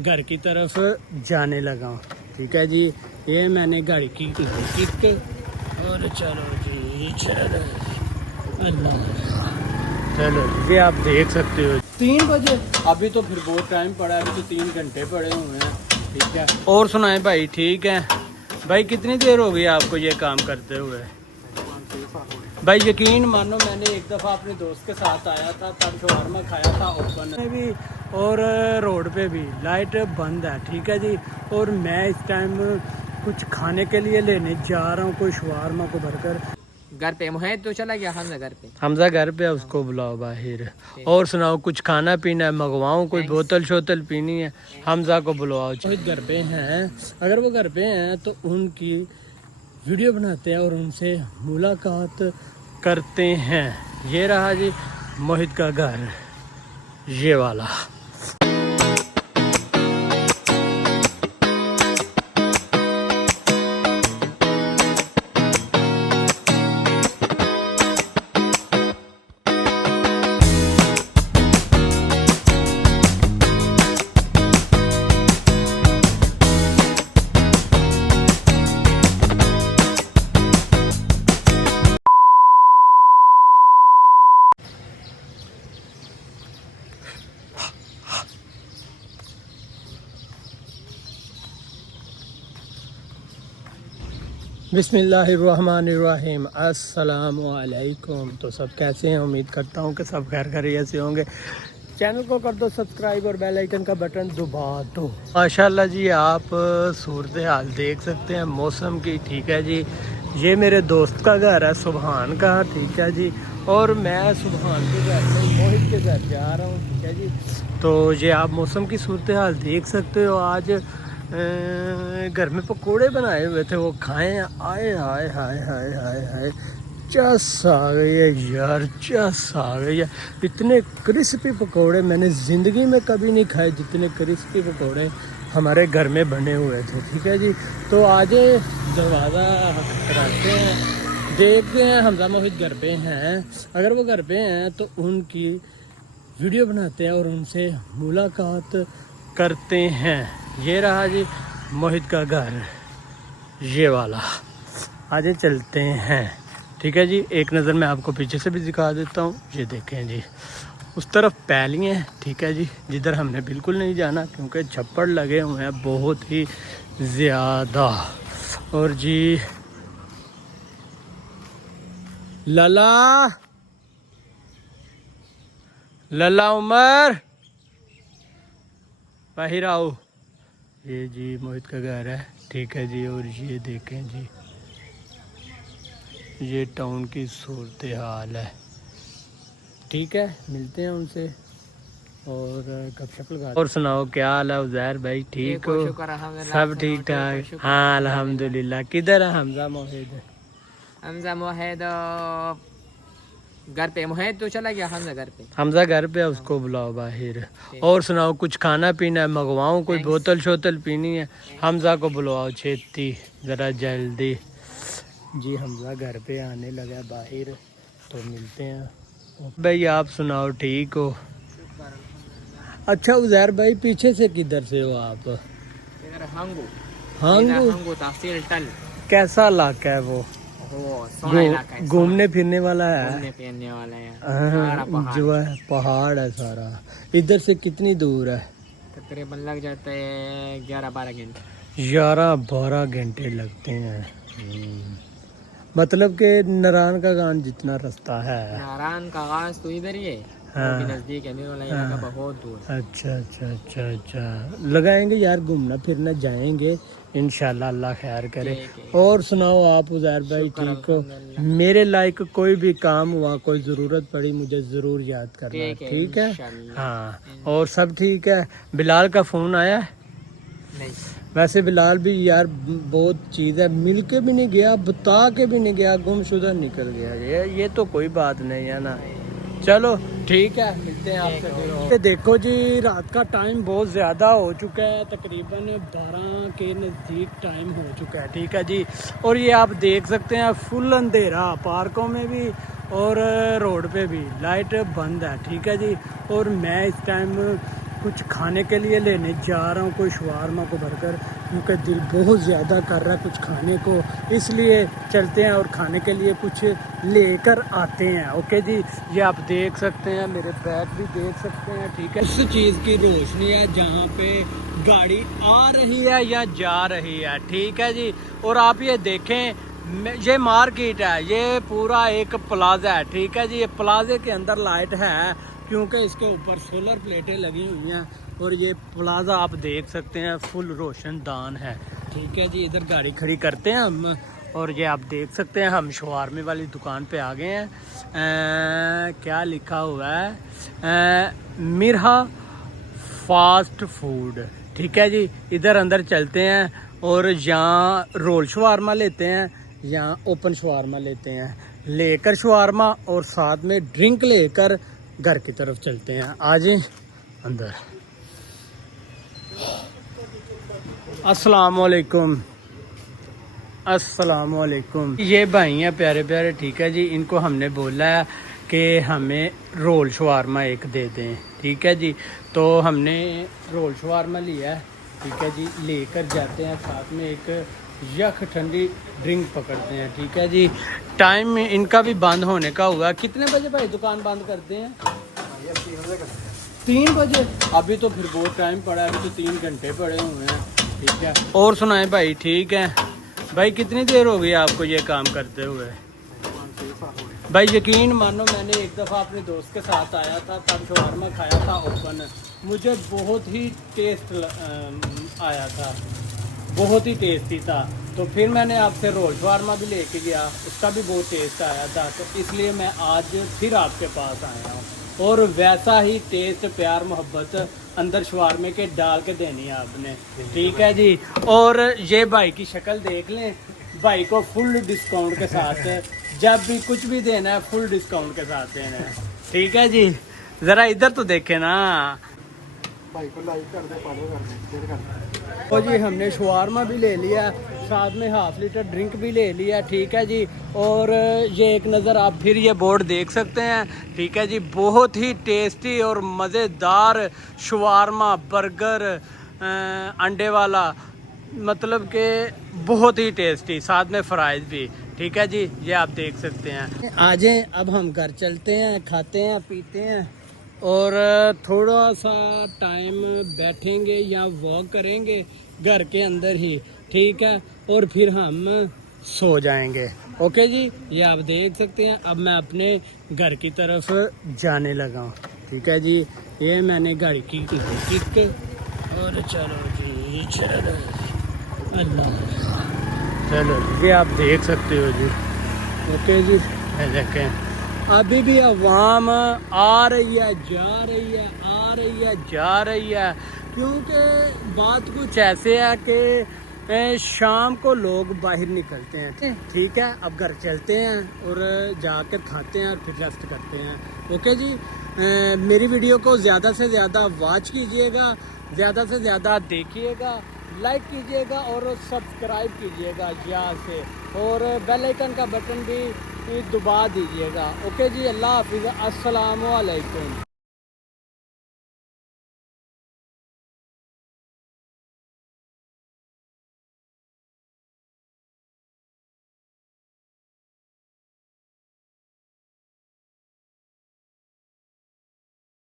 घर की तरफ जाने लगा हूँ। ठीक है जी, ये मैंने गाड़ी की किक और चलो जी चलो अल्लाह चलो ये आप देख सकते हो 3 बजे। अभी तो फिर बहुत टाइम पड़ा है, अभी तो 3 घंटे पड़े हुए हैं। ठीक है, और सुनाए भाई। ठीक है भाई, कितनी देर हो गई आपको ये काम करते हुए? भाई यकीन मानो, मैंने एक दफ़ा अपने दोस्त के साथ आया था, तब शवारमा खाया था ओपन में भी और रोड पे भी लाइट बंद है। ठीक है जी, और मैं इस टाइम कुछ खाने के लिए लेने जा रहा हूँ, कोई शवारमा को बर्गर। घर पे मुहित तो चला गया हमजा घर पे। हमजा घर पे, उसको बुलाओ बाहर। और सुनाओ, कुछ खाना पीना है मंगवाऊँ, कोई बोतल शोतल पीनी है? हमजा को बुलवाओ। घर पे हैं, अगर वो घर पे हैं तो उनकी वीडियो बनाते हैं और उनसे मुलाकात करते हैं। ये रहा जी मोहित का घर, ये वाला। बिस्मिल्लाहिर्रहमानिर्रहीम, अस्सलाम वालेकुम। तो सब कैसे हैं? उम्मीद करता हूँ कि सब खैर खैरियत से होंगे। चैनल को कर दो सब्सक्राइब और बेल आइकन का बटन दबा दो। माशाल्लाह जी, आप सूरत हाल देख सकते हैं मौसम की। ठीक है जी, ये मेरे दोस्त का घर है सुबहान का। ठीक है जी, और मैं सुबहान के घर से मोहित के घर जा रहा हूँ। ठीक है जी, तो ये आप मौसम की सूरत हाल देख सकते हो। आज घर में पकोड़े बनाए हुए थे, वो खाए। आए हाय हाय हाय हाय हाय, चस आ गई है यार, चस आ गई है। इतने क्रिस्पी पकोड़े मैंने ज़िंदगी में कभी नहीं खाए जितने क्रिस्पी पकोड़े हमारे घर में बने हुए थे। ठीक है जी, तो आज दरवाज़ा खटखटाते हैं, देखते हैं हमजा मोहित घर पे हैं। अगर वो घर पे हैं तो उनकी वीडियो बनाते हैं और उनसे मुलाकात करते हैं। ये रहा जी मोहित का घर, ये वाला। आगे चलते हैं। ठीक है जी, एक नज़र मैं आपको पीछे से भी दिखा देता हूँ। ये देखें जी, उस तरफ पैलियाँ हैं। ठीक है जी, जिधर हमने बिल्कुल नहीं जाना क्योंकि छप्पड़ लगे हुए हैं बहुत ही ज़्यादा। और जी लला लला उमर बाहर आओ। ये जी मोहित का घर है। ठीक है जी, और ये देखें जी, ये टाउन की सूरत हाल है। ठीक है, मिलते हैं उनसे और गपशप लगाते। और सुनाओ, क्या हाल है उज़ैर भाई? ठीक हो? सब ठीक ठाक? हाँ अल्हम्दुलिल्लाह। किधर है हमजा मोहित? हमजा मुहित घर पे। मुहित तो चला गया हमजा घर पे। हमजा घर पे, उसको बुलाओ बाहर। और सुनाओ, कुछ खाना पीना है मंगवाऊँ, कोई बोतल शोतल पीनी है? हमजा को बुलवाओ छेती, ज़रा जल्दी। जी हमजा घर पे आने लगा बाहर, तो मिलते हैं। भाई आप सुनाओ, ठीक हो? अच्छा उज़ैर भाई, पीछे से किधर से हो आप? हंगू। हांगू तहसील टल। कैसा इलाका है वो? घूमने फिरने वाला है? घूमने फिरने वाला है। हाँ, जो है पहाड़ है सारा। इधर से कितनी दूर है? तकरीबन लग जाते हैं 11-12 घंटे। 11-12 घंटे लगते हैं। मतलब कि नारायण का गान जितना रास्ता है। नारायण का गाज तो इधर ही है। हाँ, वो भी नजदीक है, नहीं वाला इलाका बहुत दूर। अच्छा अच्छा अच्छा अच्छा, लगाएंगे यार, घूमना फिरना जाएंगे इंशाल्लाह, अल्लाह खैर करे। और सुनाओ आप उज़ैर भाई, ठीक हो? मेरे लायक कोई भी काम हुआ, कोई ज़रूरत पड़ी, मुझे ज़रूर याद करना। ठीक है? हाँ, और सब ठीक है? बिलाल का फ़ोन आया? नहीं। वैसे बिलाल भी यार बहुत चीज़ है, मिल के भी नहीं गया, बता के भी नहीं गया, गुमशुदा निकल गया। ये तो कोई बात नहीं है ना। चलो ठीक है, मिलते हैं आपसे। देखो जी, रात का टाइम बहुत ज़्यादा हो चुका है, तकरीबन 12 के नज़दीक टाइम हो चुका है। ठीक है जी, और ये आप देख सकते हैं फुल अंधेरा, पार्कों में भी और रोड पे भी लाइट बंद है। ठीक है जी, और मैं इस टाइम कुछ खाने के लिए लेने जा रहा हूँ, कोई शवारमा को बर्गर, क्योंकि दिल बहुत ज़्यादा कर रहा है कुछ खाने को, इसलिए चलते हैं और खाने के लिए कुछ लेकर आते हैं। ओके जी, ये आप देख सकते हैं, मेरे बैग भी देख सकते हैं, ठीक है। उस चीज़ की रोशनी है जहाँ पे गाड़ी आ रही है या जा रही है, ठीक है जी। और आप ये देखें, ये मार्केट है, ये पूरा एक प्लाजा है, ठीक है जी। ये प्लाजे के अंदर लाइट है क्योंकि इसके ऊपर सोलर प्लेटें लगी हुई हैं, और ये प्लाजा आप देख सकते हैं फुल रोशनदान है, ठीक है जी। इधर गाड़ी खड़ी करते हैं हम, और ये आप देख सकते हैं हम शवारमे वाली दुकान पे आ गए हैं। क्या लिखा हुआ है, मिरहा फास्ट फूड, ठीक है जी। इधर अंदर चलते हैं और यहाँ रोल शवारमा लेते हैं, यहाँ ओपन शवारमा लेते हैं, लेकर शवारमा और साथ में ड्रिंक लेकर घर की तरफ चलते हैं। आज अंदर। अस्सलाम वालेकुम, अस्सलाम वालेकुम। ये भाई हैं प्यारे प्यारे, ठीक है जी। इनको हमने बोला है कि हमें रोल शवारमा एक दे दें, ठीक है जी। तो हमने रोल शवारमा लिया है, ठीक है जी। लेकर जाते हैं, साथ में एक यख ठंडी ड्रिंक पकड़ते हैं, ठीक है जी। टाइम इनका भी बंद होने का हुआ। कितने बजे भाई दुकान बंद करते हैं? 3 बजे। अभी तो फिर बहुत टाइम पड़ा है, अभी तो 3 घंटे पड़े हुए हैं, ठीक है। और सुनाएं भाई, ठीक है भाई, कितनी देर हो गई आपको ये काम करते हुए? भाई यकीन मानो, मैंने एक दफ़ा अपने दोस्त के साथ आया था, तब शवारमा खाया था ओपन, मुझे बहुत ही टेस्ट आया था, बहुत ही टेस्टी था। तो फिर मैंने आपसे रोल शवारमा भी लेके गया, उसका भी बहुत टेस्ट आया था, तो इसलिए मैं आज फिर आपके पास आया हूँ। और वैसा ही टेस्ट, प्यार, मोहब्बत अंदर शवारमे के डाल के देनी है आपने, ठीक है जी। और ये भाई की शक्ल देख लें, भाई को फुल डिस्काउंट के साथ, जब भी कुछ भी देना है फुल डिस्काउंट के साथ देना है, ठीक है जी। ज़रा इधर तो देखे ना भाई को, लाइक कर दे, फॉलो कर दे, शेयर कर दे। तो जी हमने शवारमा भी ले लिया, साथ में हाफ लीटर ड्रिंक भी ले लिया, ठीक है जी। और ये एक नज़र आप फिर ये बोर्ड देख सकते हैं, ठीक है जी। बहुत ही टेस्टी और मज़ेदार शवारमा, बर्गर, अंडे वाला, मतलब कि बहुत ही टेस्टी, साथ में फ्राइज भी, ठीक है जी। ये आप देख सकते हैं। आ जाएं, अब हम घर चलते हैं, खाते हैं, पीते हैं, और थोड़ा सा टाइम बैठेंगे या वॉक करेंगे घर के अंदर ही, ठीक है। और फिर हम सो जाएंगे, ओके जी। ये आप देख सकते हैं, अब मैं अपने घर की तरफ जाने लगा हूँ, ठीक है जी। ये मैंने गाड़ी की किक, और चलो जी, चलो अल्लाह, चलो ये आप देख सकते हो जी, ओके जी। देखें अभी भी अवाम आ रही है, जा रही है, आ रही है, जा रही है, क्योंकि बात कुछ ऐसे है कि शाम को लोग बाहर निकलते हैं, ठीक है। अब घर चलते हैं और जाकर खाते हैं और फिर रेस्ट करते हैं, ओके जी। मेरी वीडियो को ज़्यादा से ज़्यादा वॉच कीजिएगा, ज़्यादा से ज़्यादा देखिएगा, लाइक कीजिएगा और सब्सक्राइब कीजिएगा यहाँ से, और बेल आइकन का बटन भी दबा दीजिएगा, ओके जी। अल्लाह हाफिज़, अस्सलाम वालेकुम।